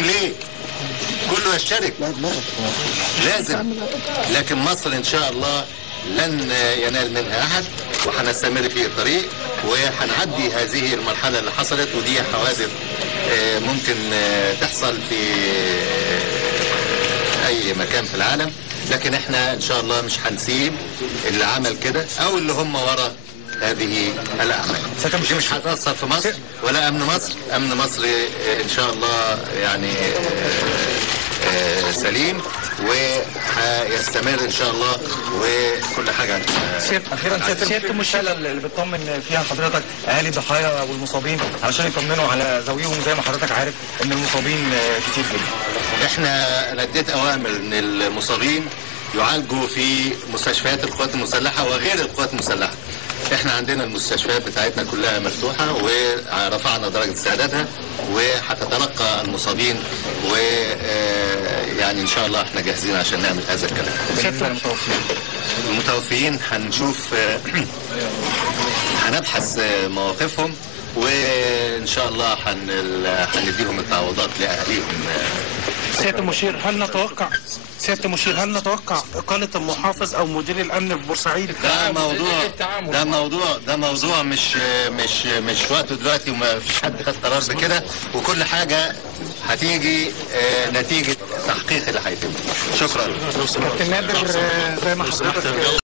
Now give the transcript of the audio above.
كلهم ليه؟ كله يشترك لازم. لكن مصر ان شاء الله لن ينال منها احد، وهنستمر في الطريق وهنعدي هذه المرحله اللي حصلت، ودي حوادث ممكن تحصل في اي مكان في العالم، لكن احنا ان شاء الله مش هنسيب اللي عمل كده او اللي هم ورا هذه الاعمال. دي مش هتاثر في مصر ولا امن مصر. امن مصر ان شاء الله يعني سليم وهيستمر ان شاء الله، وكل حاجه. اخيرا سياده المشكله اللي بتطمن فيها حضرتك اهالي الضحايا والمصابين علشان يطمنوا على ذويهم، زي ما حضرتك عارف ان المصابين كتير جدا. احنا اديت اوامر ان المصابين يعالجوا في مستشفيات القوات المسلحه وغير القوات المسلحه. احنا عندنا المستشفيات بتاعتنا كلها مفتوحه ورفعنا درجه استعدادها، وهتتلقى المصابين، ويعني ان شاء الله احنا جاهزين عشان نعمل هذا الكلام. المتوفيين هنشوف هنبحث مواقفهم، وان شاء الله هنديهم التعويضات لاهاليهم. سيادة المشير هل نتوقع إقالة المحافظ أو مدير الأمن في بورسعيد؟ ده موضوع مش وقته دلوقتي، وما فيش حد خد قرار بكده، وكل حاجة هتيجي نتيجة تحقيق اللي هيتم. شكرا. كابتن نادر، زي ما حضرتك